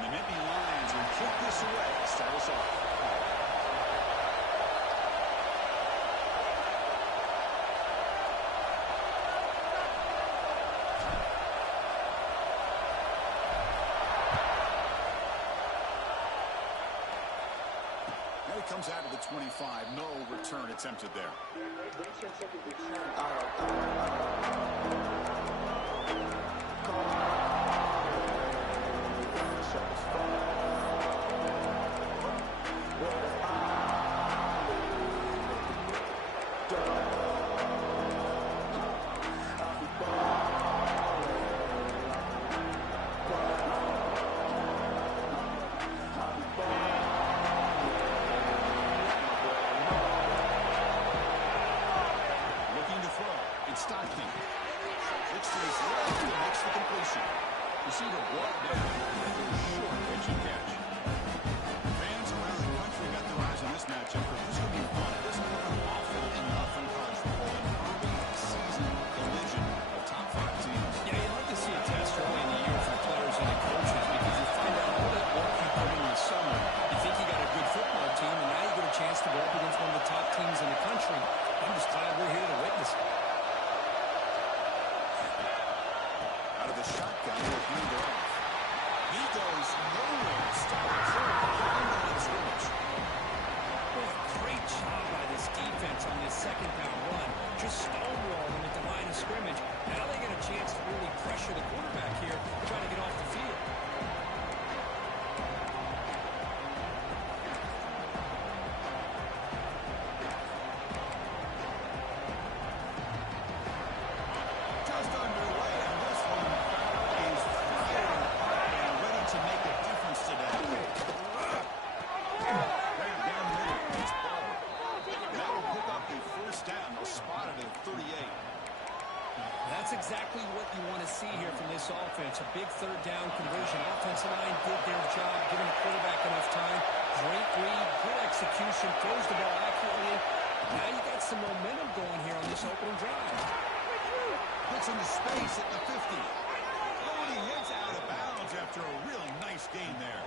And the Nittany Lions will kick this away to start us off. Comes out of the 25. No return attempted there. Receiver brought down for a short pitch and catch. Fans around the country got their eyes on this matchup. This is going to be fun. This is an awful enough in college football. An early season collision of top 5 teams. Yeah, you'd like to see a test early in the year for players and the coaches because you find out all that work you put in the summer. You think you got a good football team, and now you get a chance to go up against one of the top teams in the country. I'm just glad we're here to witness it. Out of the shotgun, he'll hand it off. He goes nowhere. Started behind the line of scrimmage. What a great job by this defense on this second down run. Just stonewall them at the line of scrimmage. Now they get a chance to really pressure the quarterback here, trying to get off the field. Just underway, and this one is firing hard and ready to make a difference today. Right down the middle, it's ball. That will pick up the first down. They'll spot it at 38. That's exactly what you want to see here from this offense. A big third down conversion. Offensive line did their job, giving the quarterback enough time. Great read, good execution, throws the ball accurately. Now you got some momentum going here on this opening drive. Puts into space at the 50. Oh, and he hits out of bounds after a really nice gain there.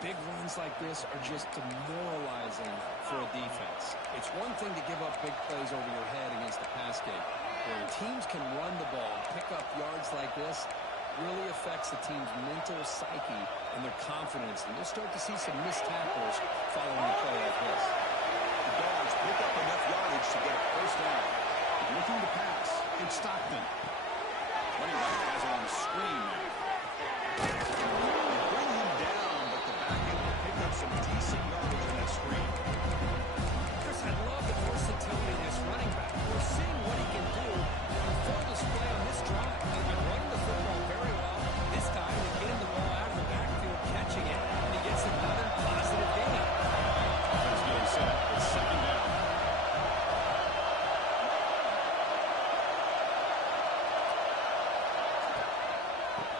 Big runs like this are just demoralizing for a defense. It's one thing to give up big plays over your head against the pass game. When teams can run the ball and pick up yards like this, really affects the team's mental psyche and their confidence. And you'll start to see some missed tackles following a play like this. The Dogs pick up enough yardage to get a first down. Looking to pass. It's Stockton. Running back has it on the screen now. They bring him down, but the back end will pick up some decent yardage on that screen. Chris, I love the versatility of this running back. We're seeing what he can do on full display on this drive. He's been running the football very well. This time, he's getting the ball out of the backfield, catching it, and he gets another positive gain. He's getting set. It's second down.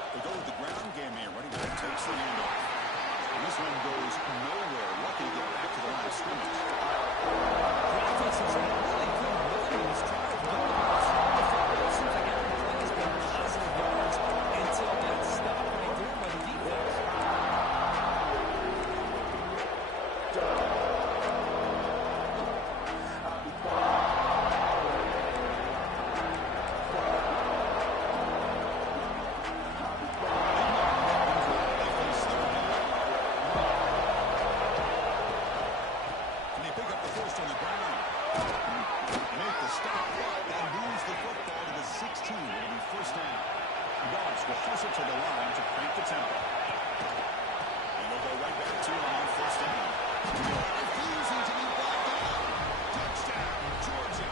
They go with the ground game here. Running back takes the handoff. And this one goes nowhere. Lucky to get back to the line of scrimmage. The offense is really good rhythm in this drive. The football seems like every play has been positive yards until that stop right there by the defense. And they pick up the first on the ground. Make the stop, but they lose the football to the 16. It'll be first down. The Dogs will push it to the line to crank the tempo. And they'll go right back to it on first down. Refusing to be blocked out. Touchdown, Georgia.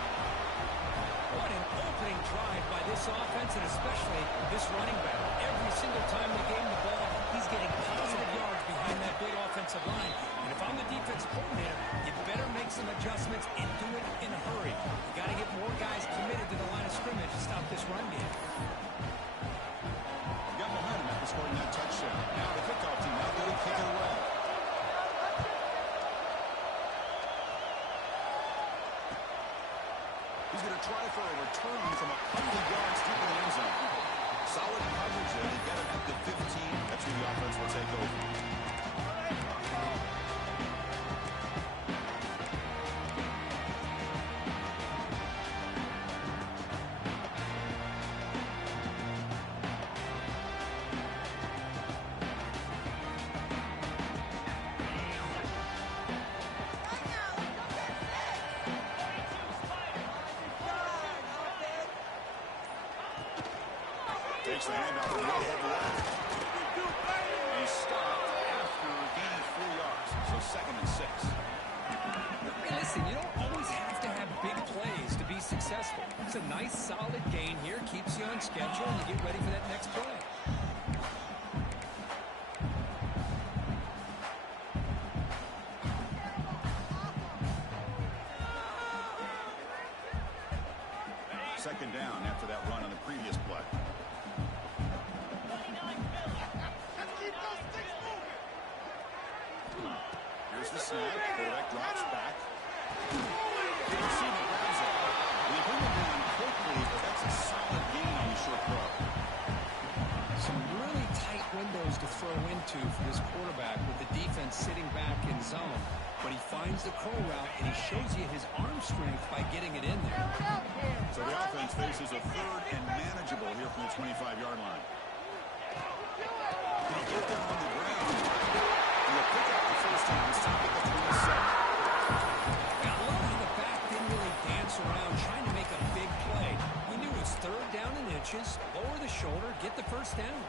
What an opening drive by this offense, and especially this running back. Every single time they gave him the ball, he's getting positive yards behind that big offensive line. And if I'm the defensive coordinator, you better make some adjustments and do it in a hurry. You got to get more guys committed to the line of scrimmage to stop this run game. Got momentum after scoring that touchdown. Now the kickoff team out there to kick it away. He's going to try for a return from a couple yards deep in the end zone. Solid coverage there. They get it at the 15. That's where the offense will take over. Takes the handoff and will head left. He's stopped after gaining 4 yards. So 2nd and 6. Hey, listen, you don't always have to have big plays to be successful. It's a nice, solid gain here. Keeps you on schedule, and you get ready for that next play. Second down after that run on the previous play. Here's the snap. Quarterback drops back. Receiver grabs it. They bring it down quickly, but that's a solid gain on the short throw. Some really tight windows to throw into for this quarterback with the defense sitting back in zone. But he finds the curl route, and he shows you his arm strength by getting it in there. So the offense faces a 3rd and manageable here from the 25-yard line. Can he get there on the ground? He'll pick up the first down. Stop at the 27. I love how the back didn't really dance around trying to make a big play. He knew it was 3rd down and inches. Lower the shoulder, get the first down.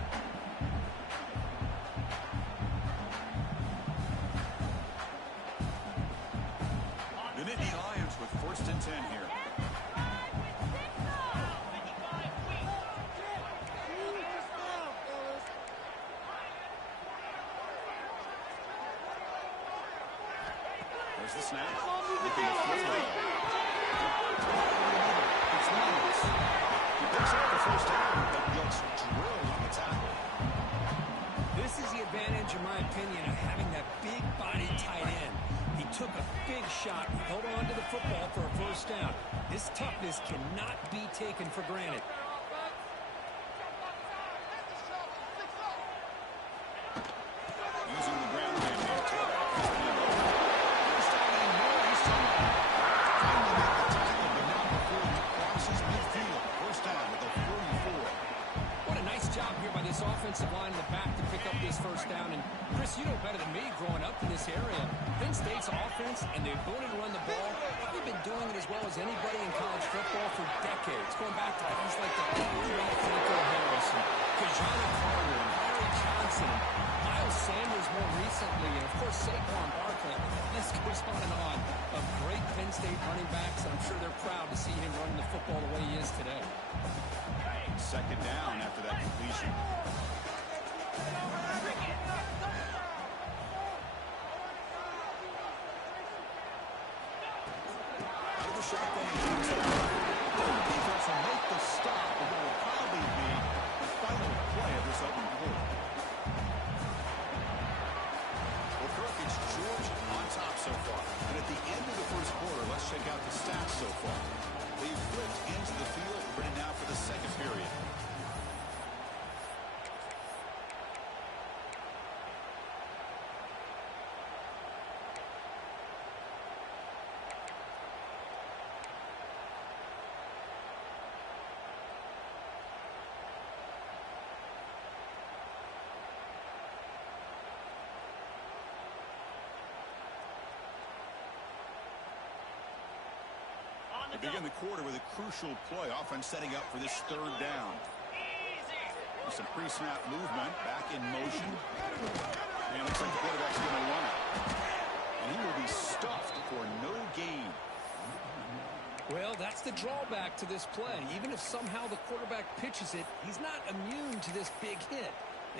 The Nittany Lions with 1st and 10 here. There's the snap. Looking to throw it. It's Lions. He picks up the first down, but gets drilled on the tackle. This is the advantage, in my opinion, of having that big body tight end. He took a big shot, held on to the football for a first down. His toughness cannot be taken for granted. Using the ground game here. First down and more. He's finally make the tackle, but not before he crosses midfield. First down with a 44. What a nice job here by this offensive line in the back to pick up this first down. And Chris, you know better than me growing up in this area. Penn State's offense and the ability to run the ball, they've been doing it as well as anybody in college football for decades. Going back to guys like the Franco Harris and Kajana Carter and Larry Johnson and Miles Sanders more recently, and of course Saquon Barkley. This goes on and on of great Penn State running backs, and I'm sure they're proud to see him running the football the way he is today. Second down after that completion. Out of the shotgun. Defense will make the stop, and it will probably be the final play of this opening quarter. Well, Kirk, it's Georgia on top so far. And at the end of the first quarter, let's check out the stats so far. They've flipped into the field, ready now for the second period. They begin the quarter with a crucial play. Offense setting up for this 3rd down. With some pre-snap movement, back in motion. And it looks like the quarterback's going to run it. And he will be stuffed for no gain. Well, that's the drawback to this play. Even if somehow the quarterback pitches it, he's not immune to this big hit.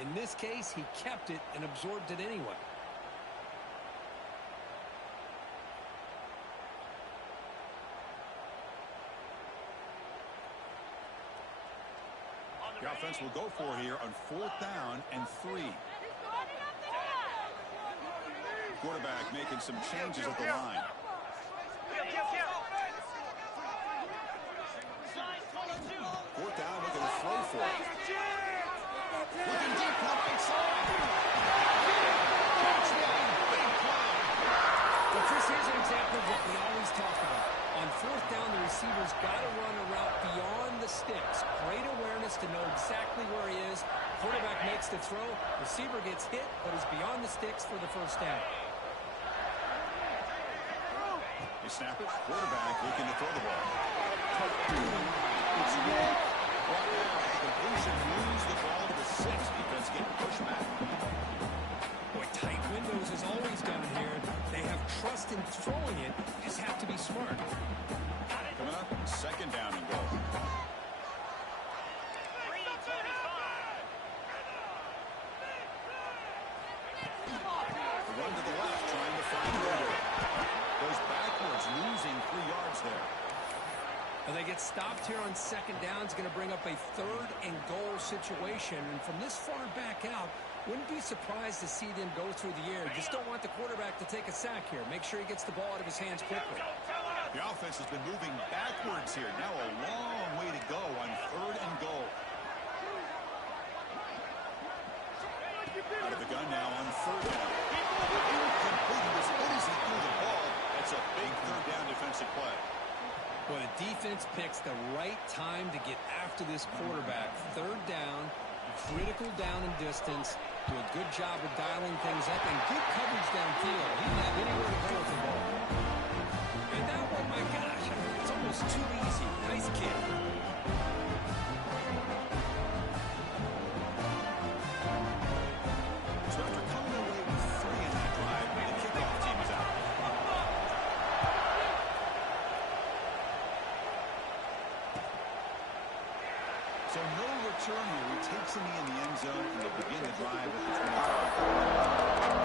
In this case, he kept it and absorbed it anyway. The offense will go for here on 4th down and 3. Quarterback making some changes at the line. 4th down, looking to throw for it. Looking deep to the right side. Touchdown, big play. Well, Chris, here's an example of what we always talk about. On 4th down, the receiver's got to run a route beyond the sticks. Great awareness to know exactly where he is. Quarterback makes the throw. Receiver gets hit, but is beyond the sticks for the first down. They snap it. Quarterback looking to throw the ball. It's brought down. Completion. always done here. They have trust in throwing it. Just have to be smart. Coming up, second down and goal. Run to the left, trying to find Roder. Goes backwards, losing 3 yards there. Well, they get stopped here on second down. It's going to bring up a third and goal situation. And from this far back out, wouldn't be surprised to see them go through the air. Just don't want the quarterback to take a sack here. Make sure he gets the ball out of his hands quickly. The offense has been moving backwards here. Now a long way to go on third and goal. Out of the gun now on third down. Incomplete. He was good as he threw the ball. That's a big third down defensive play. Well, the defense picks the right time to get after this quarterback. Third down, critical down and distance. Do a good job of dialing things up and good coverage downfield. He didn't have anywhere to go with the ball. And that one, my gosh, it's almost too easy. Nice kick. So after coming away with 3 in that drive, the kickoff team is out. So no return here. He takes him in the end zone, and they'll begin the drive at the 4.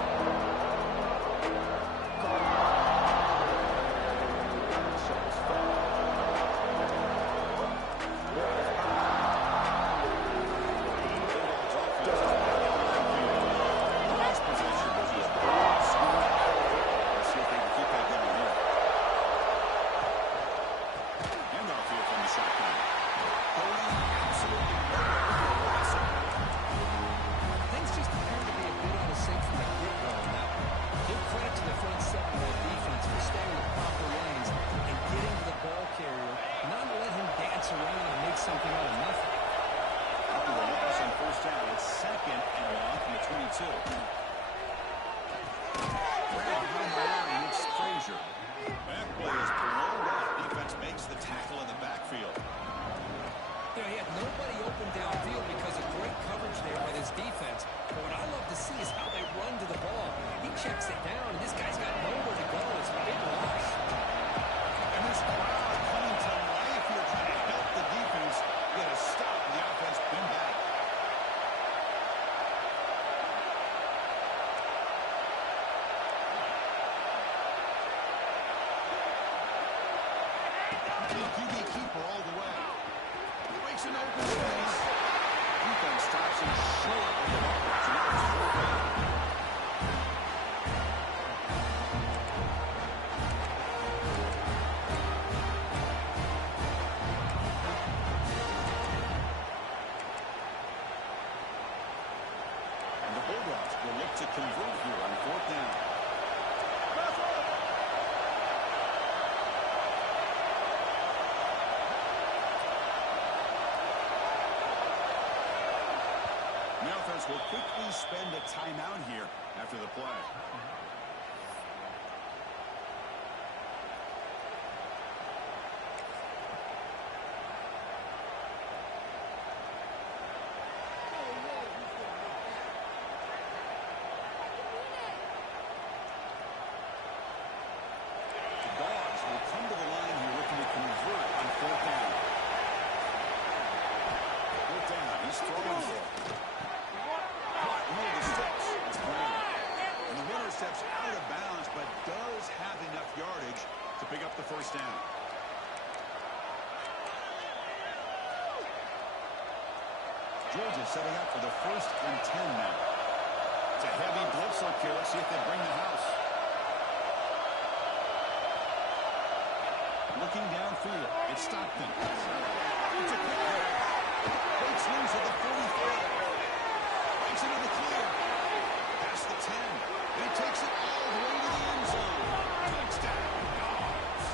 Will quickly spend a timeout here after the play. The Dogs will come to the line here looking to convert on 4th down. 4th down, he's throwing for it. Steps out of bounds, but does have enough yardage to pick up the first down. Georgia setting up for the 1st and 10 now. It's a heavy blitz look here. Let's see if they bring the house. Looking downfield, it's Stockton. It's a quick hit. Breaks loose at the 45. Breaks into the clear. Past the 10. He takes it all the way to the end zone. Touchdown, Dogs.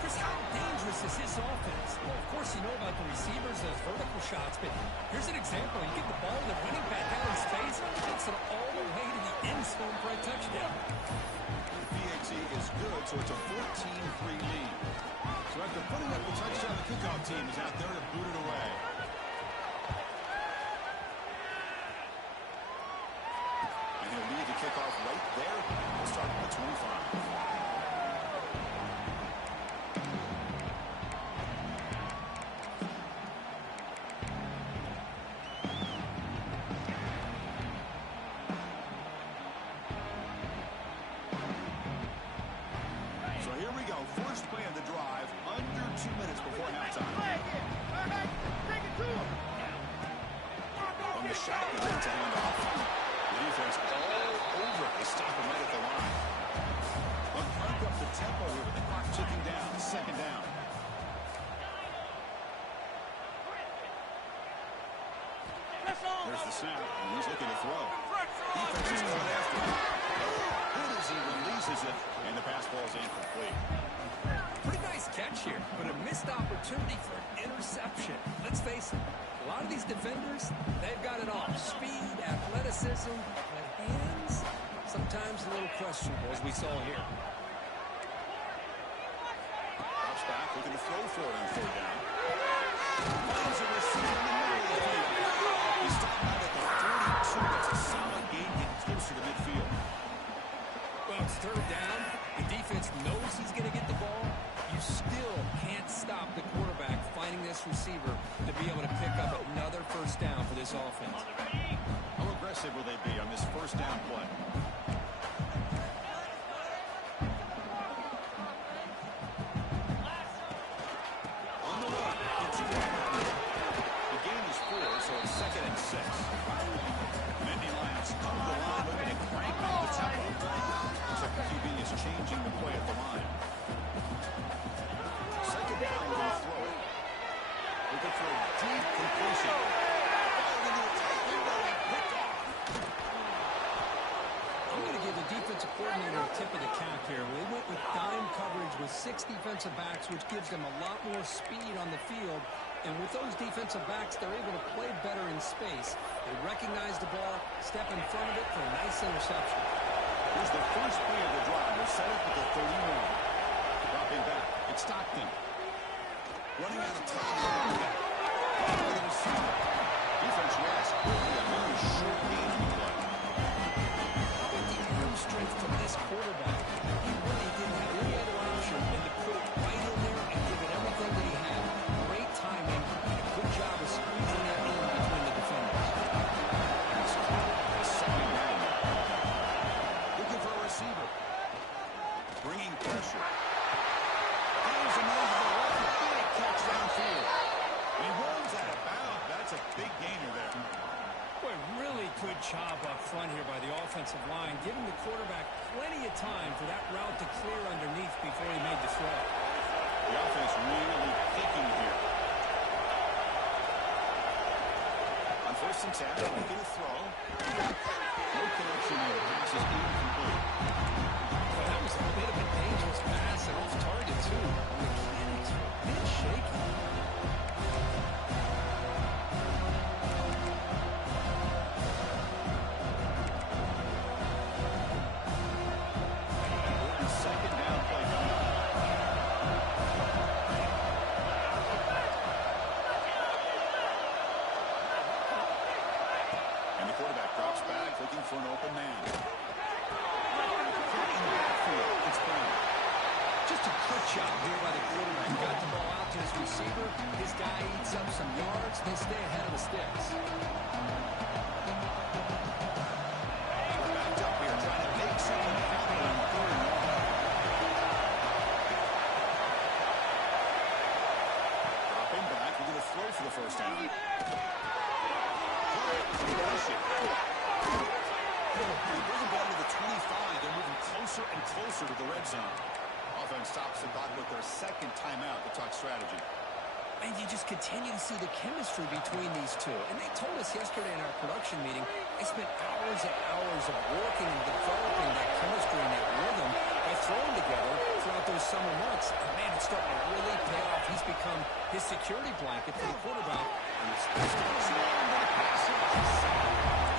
Chris, how dangerous is this offense? Well, of course, you know about the receivers, those vertical shots, but here's an example. You get the ball to the running back out in space, takes it all the way to the end zone for a touchdown. PAT is good, so it's a 14-3 lead. So after putting up the touchdown, the kickoff team is out there to boot it away. And he'll lead the kickoff shot and wins a handoff. The defense all over it. They stop him right at the line. But crank up the tempo here with the clock ticking down. Second down. There's the snap, and he's looking to throw. Defense is coming after him. Good as he releases it, and the pass ball is incomplete. Pretty nice catch here, but a missed opportunity for an interception. Let's face it, a lot of these defenders, they've got it all. Speed, athleticism, but hands, sometimes a little questionable, as we saw here. Drops back, looking to throw for it on third down. Finds a receiver in the middle of the field. He's stopped out at the 42. That's a solid gain, getting closer to midfield. Well, it's third down. The defense knows he's going to get the ball. You still can't stop the quarterback finding this receiver to be able to pick up another first down for this offense. How aggressive will they be on this first down play? On the run. The gain is 4, so it's 2nd and 6. Mendy Lance up the line, looking to crank up the tempo. Looks like the QB is changing the play at the line. Second down, we're going to throw it. Looking for a deep completion. Fired into a tight window and picked off. I'm going to give the defensive coordinator a tip of the cap here. They went with dime coverage with 6 defensive backs, which gives them a lot more speed on the field. And with those defensive backs, they're able to play better in space. They recognize the ball, step in front of it for a nice interception. Here's the first play of the drive. We're set up at the 31. Dropping back. It's Stockton. Running out of time. Defense reacts quickly. A very short game to play. How about the arm strength from this quarterback? He really didn't have any other option than to put it right in there and give it everything that he had. Great timing and a good job of squeezing that in between the defenders. Second down. Looking for a receiver. Bringing pressure. Throws him over the left. Big catch downfield. He rolls out of bounds. That's a big gainer there. Boy, really good job up front here by the offensive line, giving the quarterback plenty of time for that route to clear underneath before he made the throw. The offense really picking here. On 1st and 10, looking to throw. No connection here. Pass is incomplete. Well, that was a bit of a dangerous pass and off target, too. The mechanics were a bit shaky. Second down play coming up. And the quarterback drops back, looking for an open man. In the backfield, it's Brown. Just a quick job here by the quarterback. Got the ball out to his receiver. His guy eats up some yards. They stay ahead of the sticks. We're backed up here, trying to make something happen on 3rd and 1. Dropping back, we're going to throw for the first down. They bring the ball to the 25. They're moving closer and closer to the red zone. Offense stops the clock with their second timeout to talk strategy. And you just continue to see the chemistry between these two. And they told us yesterday in our production meeting, they spent hours and hours of working and developing that chemistry and that rhythm by throwing together throughout those summer months. And man, it's starting to really pay off. He's become his security blanket for the quarterback. And he's starting to see it in the passing.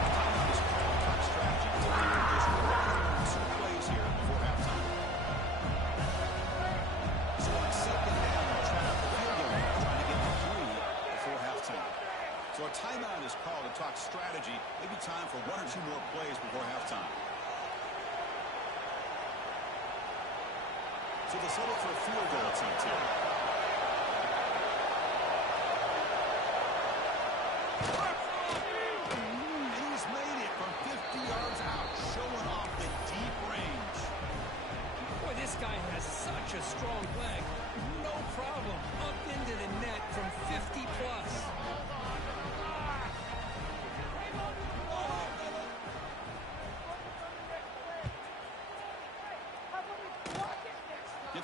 Timeout is called talk strategy. Just 2 plays here before halftime. So on second down, they're trying to field goal, trying to get to 3 before halftime. So a timeout is called to talk strategy. Maybe time for 1 or 2 more plays before halftime. So they settle for a field goal attempt here. And he's made it from 50 yards out, showing off the deep range. Boy, this guy has such a strong leg. No problem. Up into the net from 50 plus.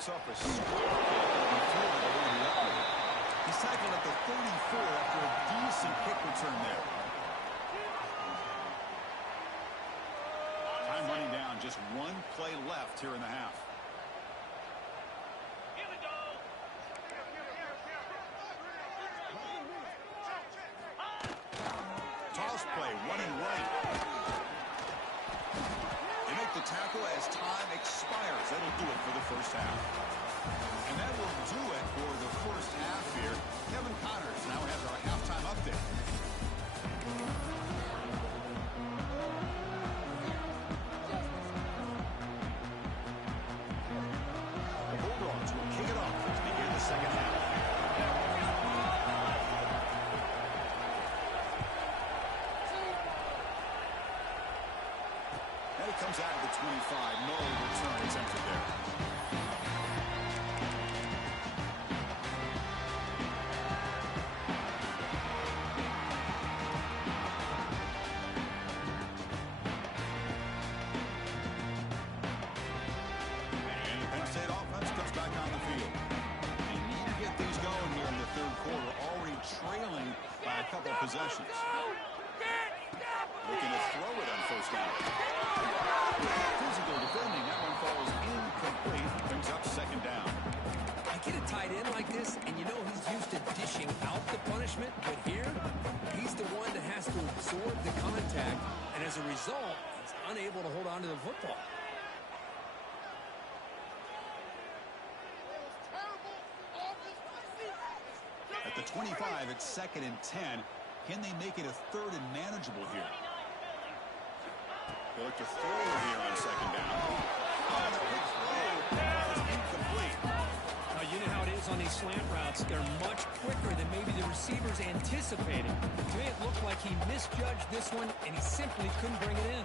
picks up a square kick and he threw it over the upright. He's tackled at the 34 after a decent kick return there. Time running down, just one play left here in the half. Toss play, running right. They make the tackle as time expires. That'll do it for the first half. And that will do it for the first half here. Kevin Connors now has our halftime update. The Bulldogs will kick it off to begin the second half. And it comes out of the 25. No return attempted there. And the Penn State offense comes back on the field. They need to get things going here in the third quarter, already trailing by a couple of possessions. Looking to throw it on first down. Physical defending. That one falls incomplete. Brings up second down. I get a tight end like this, and you know he's used to dishing out the punishment, but here, he's the one that has to absorb the contact, and as a result, he's unable to hold on to the football. At the 25, it's 2nd and 10. Can they make it a third and manageable here? They look to throw here on second down. Oh, the big throw is incomplete. Now, you know how it is on these slant routes. They're much quicker than maybe the receivers anticipated. To me, it looked like he misjudged this one, and he simply couldn't bring it in.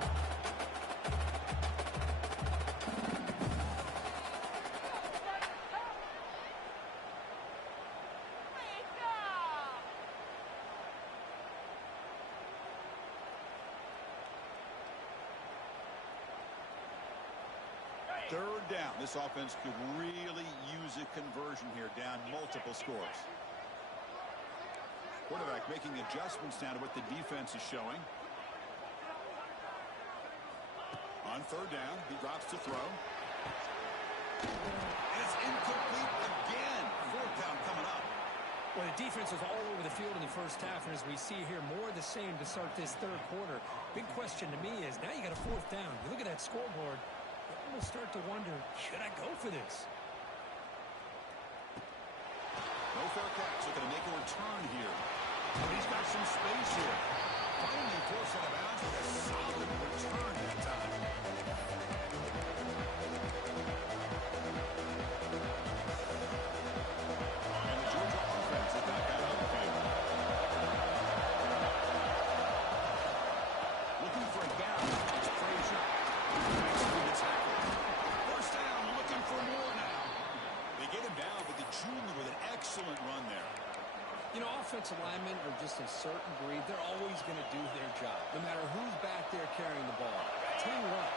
Third down. This offense could really use a conversion here, down multiple scores. Quarterback making adjustments now to what the defense is showing. On third down, he drops to throw. And it's incomplete again. Fourth down coming up. Well, the defense was all over the field in the first half, and as we see here, more of the same to start this third quarter. Big question to me is, now you got a fourth down. You look at that scoreboard, you almost start to wonder, should I go for this? No fair catch. Looking to make a return here. But he's got some space here. Finally forced out of bounds with a solid return that time. And the Georgia offense is back out on the field. Looking for a gap. It's Frazier. Nice through the tackle. First down, looking for more now. They get him down, but the junior with an excellent run there. You know, offensive linemen are just a certain breed. They're always going to do their job, no matter who's back there carrying the ball. Tell you what,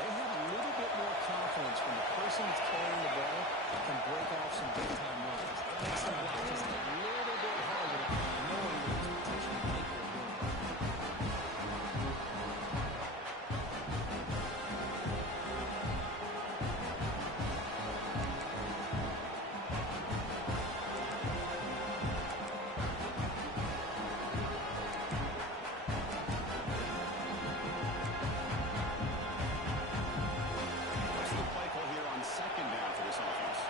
they have a little bit more confidence when the person that's carrying the ball can break off some big-time runs. It makes them block just a little bit harder, knowing that it's potentially capable of doing it. What's the play call here on second down for this offense?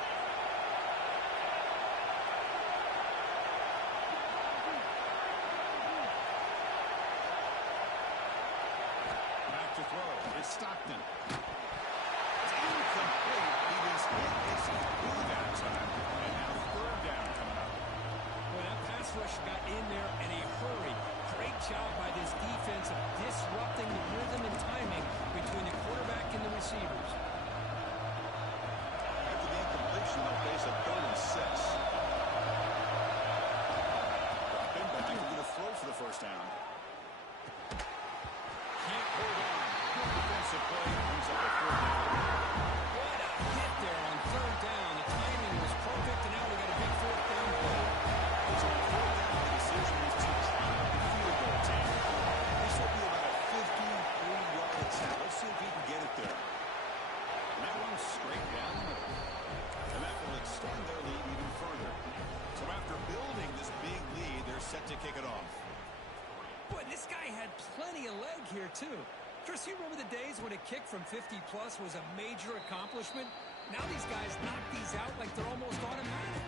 Back to throw. It's Stockton. It's incomplete. He was hit his through that time. And now third down coming up. Well, that pass rush got in there in a hurry. Great job by this defense of disrupting the rhythm and timing between the quarterback and the receivers. After the incompletion, they'll face a 3rd and 6. Dropping back. They're going to throw for the first down. Can't hold on. Good defensive play. Brings up a 4th down. What a hit there on third down. kick it off. Boy, this guy had plenty of leg here, too. Chris, you remember the days when a kick from 50-plus was a major accomplishment? Now these guys knock these out like they're almost automatic.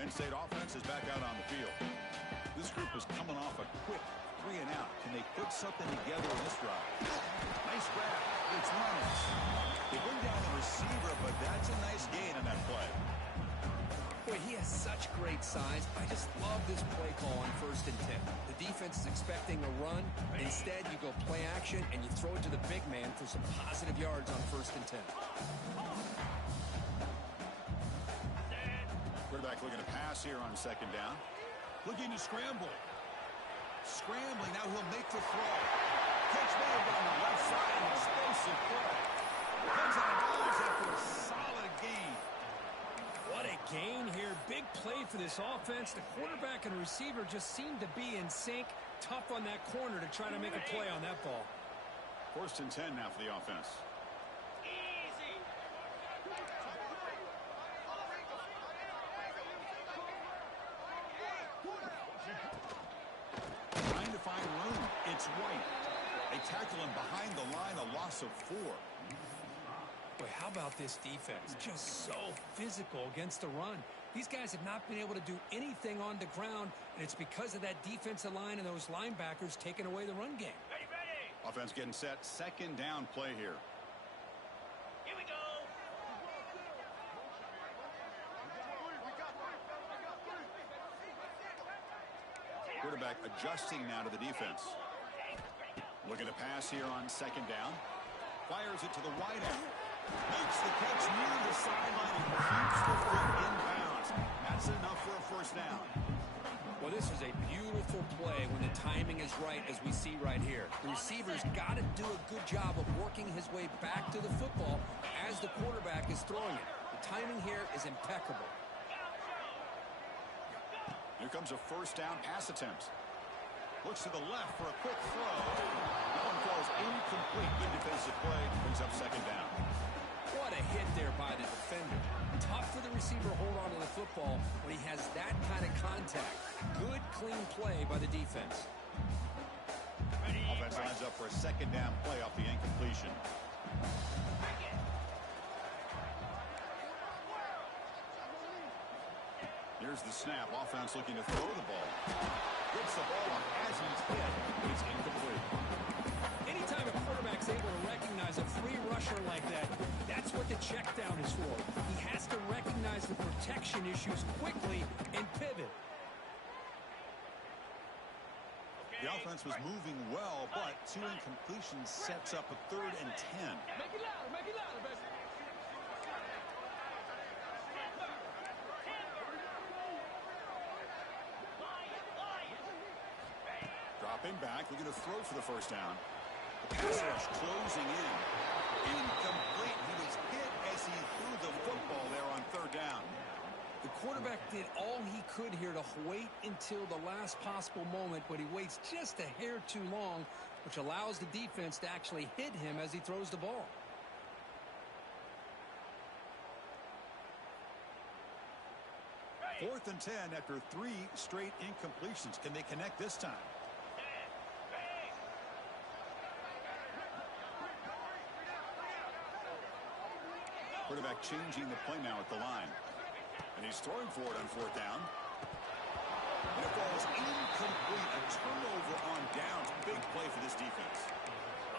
Penn State offense is back out on the field. This group is coming off a quick 3-and-out. Can they put something together in this drive? Nice grab. It's Reynolds. They bring down the receiver, but that's a nice gain on that play. Boy, he has such great size. I just love this play call on 1st and 10. The defense is expecting a run. Instead, you go play action, and you throw it to the big man for some positive yards on 1st and 10. Quarterback looking to pass here on 2nd down. Looking to scramble. Scrambling. Now he'll make the throw. Catch made on the left side. An explosive play. Comes out of bounds after a solid gain. What a gain here. Big play for this offense. The quarterback and receiver just seem to be in sync. Tough on that corner to try to make a play on that ball. 1st and 10 now for the offense. Trying to find room. It's White. They tackle him behind the line, a loss of 4. Boy, how about this defense? Just so physical against the run. These guys have not been able to do anything on the ground, and it's because of that defensive line and those linebackers taking away the run game. Offense getting set. 2nd down play here. Here we go. Quarterback adjusting now to the defense. Looking to pass here on 2nd down. Fires it to the wide end. Makes the catch near the sideline and keeps the foot inbounds. That's enough for a 1st down. Well, this is a beautiful play when the timing is right, as we see right here. The receiver's got to do a good job of working his way back to the football as the quarterback is throwing it. The timing here is impeccable. Here comes a 1st down pass attempt. Looks to the left for a quick throw. That one falls incomplete. Good defensive play. Brings up 2nd down. What a hit there by the defender. Tough for the receiver to hold on to the football when he has that kind of contact. Good, clean play by the defense. Offense lines up for a 2nd down play off the incompletion. Here's the snap. Offense looking to throw the ball. Gets the ball up as he's hit. It's incomplete. Anytime a quarterback's able to recognize a free rusher like that, that's what the check down is for. He has to recognize the protection issues quickly and pivot. The offense was moving well, but 2 incompletions sets up a 3rd and 10. Make it louder, baby. Dropping back, looking to throw for the 1st down. The pass rush closing in. Incomplete. He was hit as he threw the football there on 3rd down. The quarterback did all he could here to wait until the last possible moment, but he waits just a hair too long, which allows the defense to actually hit him as he throws the ball. Fourth and 10 after 3 straight incompletions. Can they connect this time? Quarterback changing the play now at the line. And he's throwing for it on 4th down. And it falls incomplete. A turnover on downs. Big play for this defense.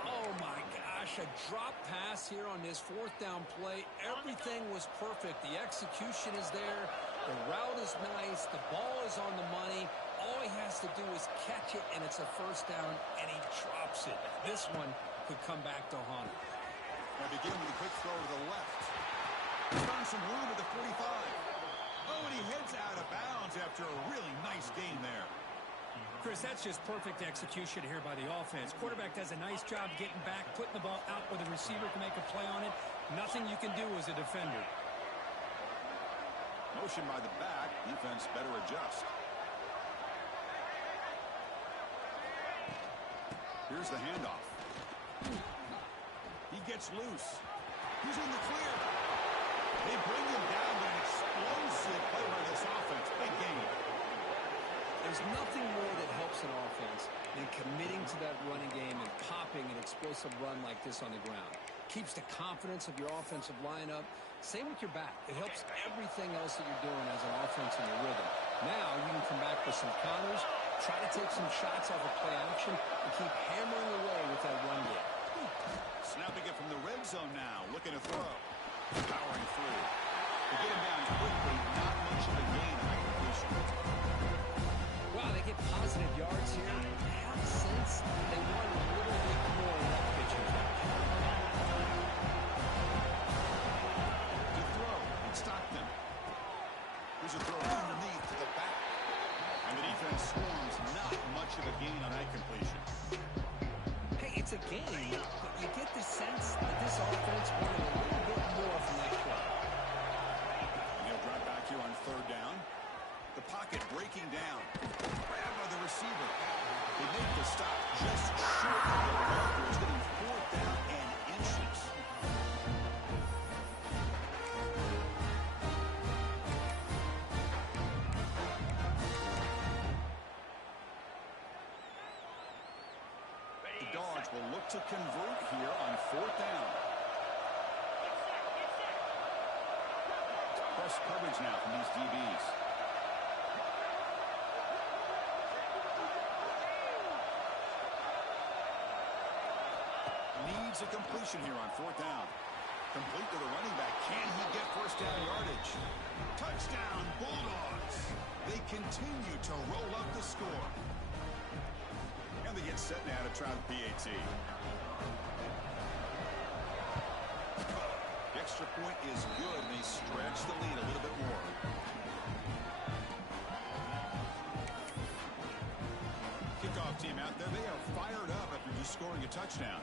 Oh, my God. gosh, a drop pass here on this fourth down play. Everything was perfect. The execution is there. The route is nice. The ball is on the money. All he has to do is catch it, and it's a first down, and he drops it. This one could come back to haunt him. They begin with a quick throw to the left. Found some room at the 45. Oh, and he heads out of bounds after a really nice gain there. Chris, that's just perfect execution here by the offense. Quarterback does a nice job getting back, putting the ball out where the receiver can make a play on it. Nothing you can do as a defender. Motion by the back. Defense better adjust. Here's the handoff. He gets loose. He's in the clear. They bring him down with an explosive play by this offense. Big game. There's nothing more that helps an offense than committing to that running game and popping an explosive run like this on the ground. Keeps the confidence of your offensive lineup. Same with your back. It helps everything else that you're doing as an offense in your rhythm. Now you can come back with some counters, try to take some shots off of play action, and keep hammering away with that run game. Snapping it from the red zone now. Looking to throw. Powering through. They get him down quickly. Not much of a gain on that completion. Wow, they get positive yards here. I have a sense they want a little bit more in that pitching catch. To throw and stop them. Here's a throw underneath to the back. And the defense swarms. Not much of a gain on that completion. Hey, it's a game, but you get the sense that this offense wanted a little bit more from that play. And he'll drive back here on third down. The pocket breaking down. Grabbed by the receiver. They make the stop just short of the marker. It's getting fourth down and inches. The Dogs will look to convert here on fourth down. Press coverage now from these DBs. Needs a completion here on fourth down. Complete to the running back. Can he get first down yardage? Touchdown, Bulldogs. They continue to roll up the score. And they get set now to try the PAT. The extra point is good, and they stretch the lead a little bit more. Kickoff team out there. They are fired up after just scoring a touchdown.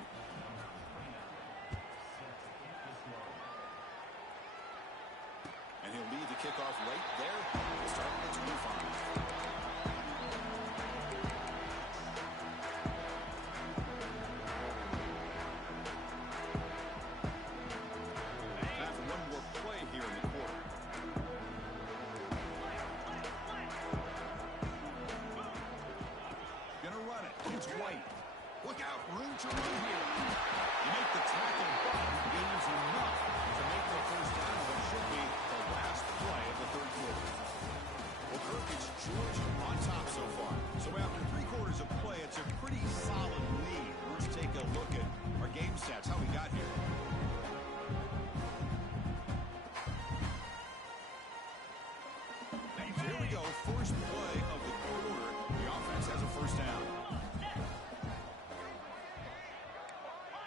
And he'll lead the kickoff right there. Starting at 25. Look out, room to run here. You make the tackle, but he gains enough to make the first down of what should be the last play of the third quarter. Well, Kirk, it's Georgia on top so far. So after 3 quarters of play, it's a pretty solid lead. Let's take a look at our game stats, how we got here. Here we go, first play of the quarter. The offense has a first down.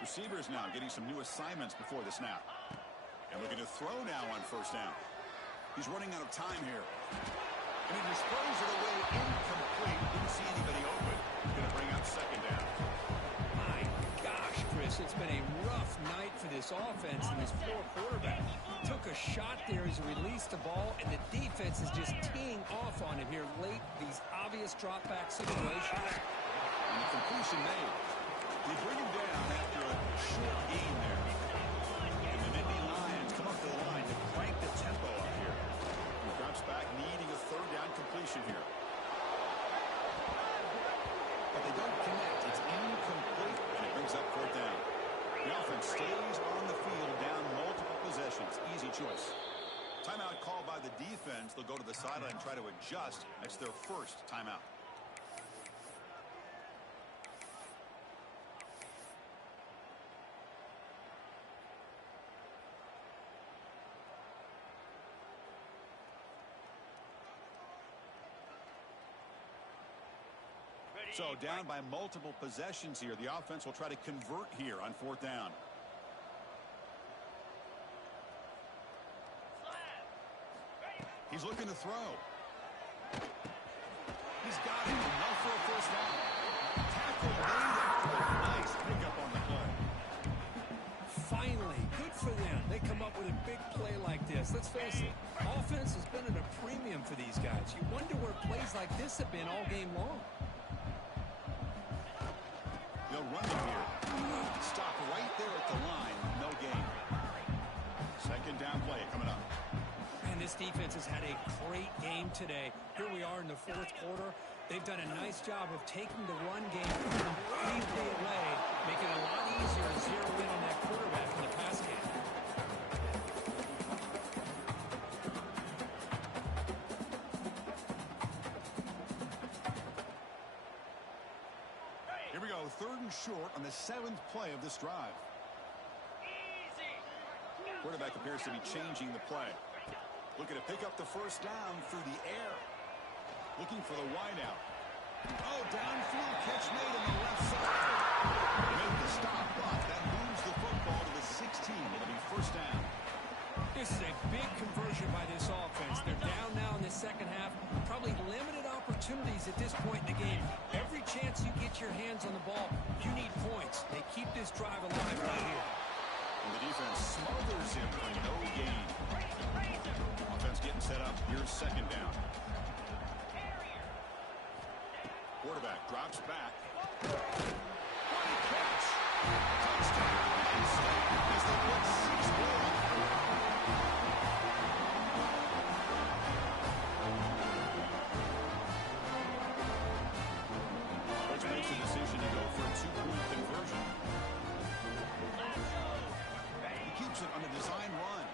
Receivers now getting some new assignments before the snap. And looking to throw now on first down. He's running out of time here. And he displays it away incomplete. Didn't see anybody open. Going to bring up second down. My gosh, Chris, it's been a rough night for this offense and this poor quarterback. Took a shot there as he released the ball, and the defense is just teeing off on him here late. These obvious drop-back situations. And the completion made. They bring him down after a short gain there. And the Nittany Lions come up to the line to crank the tempo up here. He drops back, needing a third down completion here. But they don't connect. It's incomplete, and it brings up fourth down. The offense stays on the field, down multiple possessions. Easy choice. Timeout called by the defense. They'll go to the sideline and try to adjust. That's their first timeout. So down by multiple possessions here. The offense will try to convert here on 4th down. He's looking to throw. He's got it. Enough for a 1st down. Tackle made after a nice pickup on the play. Finally, good for them. They come up with a big play like this. Let's face it, offense has been at a premium for these guys. You wonder where plays like this have been all game long. They'll run it here. Stop right there at the line. No gain. 2nd down play coming up. And this defense has had a great game today. Here we are in the 4th quarter. They've done a nice job of taking the run game completely away, making it a lot easier to zero in on that quarterback in the pass game. Here we go, 3rd and short on the 7th play of this drive. Quarterback appears to be changing the play. Looking to pick up the 1st down through the air. Looking for the wideout. Oh, downfield catch made on the left side. Made the stop, but that moves the football to the 16. It'll be 1st down. This is a big conversion by this offense. They're down now in the 2nd half. Probably limited opportunities at this point in the game. Every chance you get your hands on the ball, you need points. They keep this drive alive right here. And the defense smothers him for no gain. Offense getting set up. Here's 2nd down. Quarterback drops back. Great catch. Touchdown. Penn State as they put 6 more. Coach makes a decision to go for a 2-point conversion. He keeps it on a design run.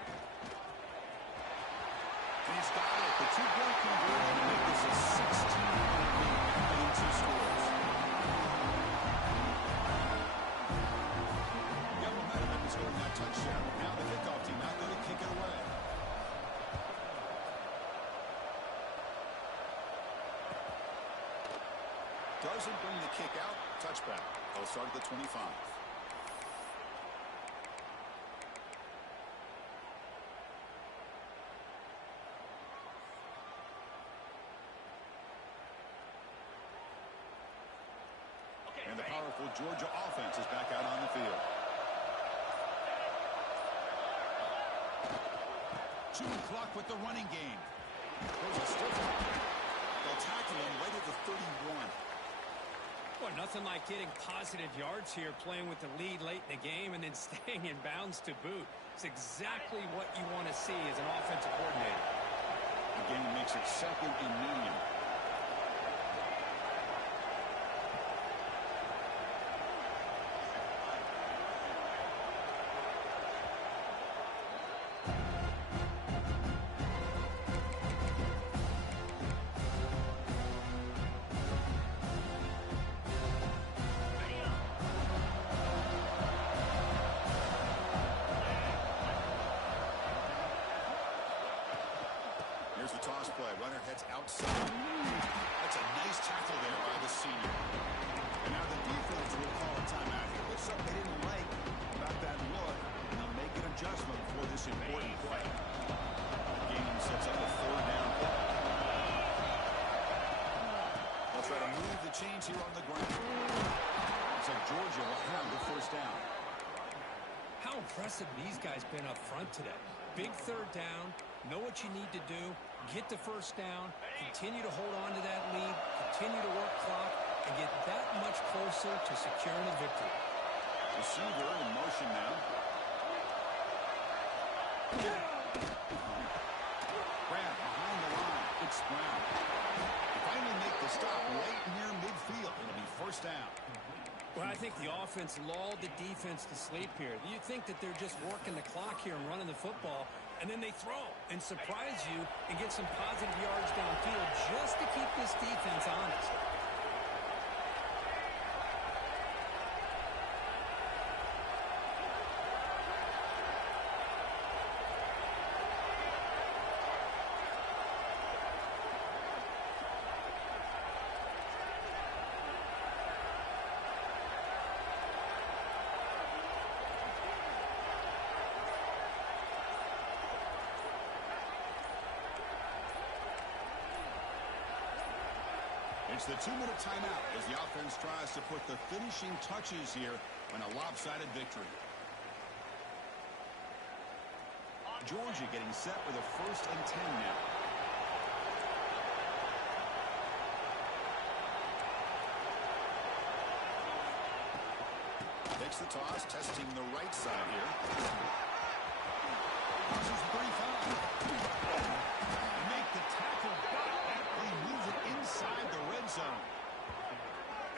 And he's got it. The 2-point conversion to make this a 16-point lead between 2 scores. Got momentum after scoring that touchdown. Now the kickoff team not going to kick it away. Doesn't bring the kick out. Touchback. They'll start at the 25. And the powerful Georgia offense is back out on the field. 2 clock with the running game. There's a stiff one. They'll tackle him right at the 31. Well, nothing like getting positive yards here, playing with the lead late in the game and then staying in bounds to boot. It's exactly what you want to see as an offensive coordinator. The game makes it 2nd and medium. Here's the toss play. Runner heads outside. That's a nice tackle there by the senior. And now the defense will call a timeout here. There's something they didn't like about that look. And they'll make an adjustment for this important play. The game sets up a 3rd down play. They'll try to move the chains here on the ground. Looks like Georgia will have the 1st down. How impressive these guys been up front today. Big 3rd down. Know what you need to do. Get the 1st down. Continue to hold on to that lead. Continue to work clock. And get that much closer to securing a victory. Receiver in motion now. Brown behind the line. It's Brown. They finally make the stop right near midfield. It'll be 1st down. Well, I think the offense lulled the defense to sleep here. You think that they're just working the clock here and running the football, and then they throw and surprise you and get some positive yards downfield just to keep this defense honest. It's the 2-minute timeout as the offense tries to put the finishing touches here on a lopsided victory. Georgia getting set with a 1st and 10 now. Takes the toss, testing the right side here. Crosses the 35. Make the tackle, but he moves it inside the red zone.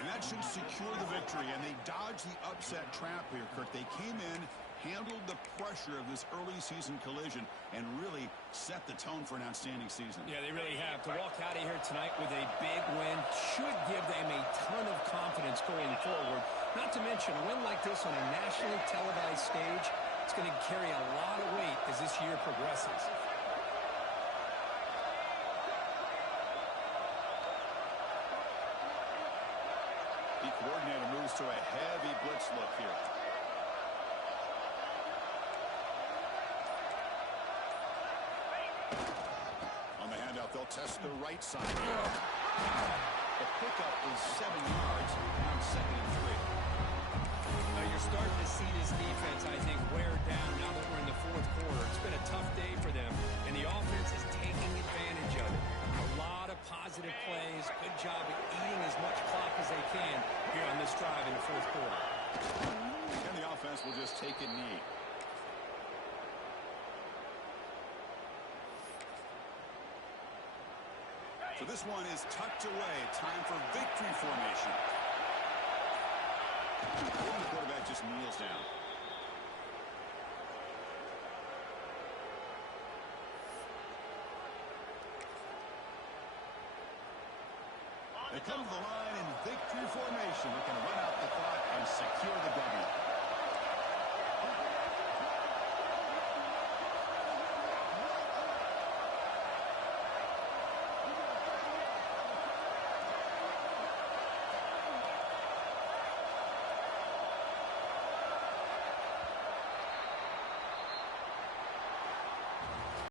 And that should secure the victory, and they dodged the upset trap here, Kirk. They came in, handled the pressure of this early season collision, and really set the tone for an outstanding season. Yeah, they really have. To walk out of here tonight with a big win should give them a ton of confidence going forward. Not to mention, a win like this on a nationally televised stage, it's going to carry a lot of weight as this year progresses. The coordinator moves to a heavy blitz look here. On the handout, they'll test the right side here. The pickup is 7 yards on 2nd and 3. Now you're starting to see this defense, I think, wear down now that we're in the 4th quarter. It's been a tough day for them, and the offense is taking advantage of it. A lot of positive plays. Good job of eating as much clock as they can here on this drive in the 4th quarter. And the offense will just take a knee. So this one is tucked away. Time for victory formation. The quarterback just kneels down. They come to the line in victory formation. They can run out the clock and secure the W.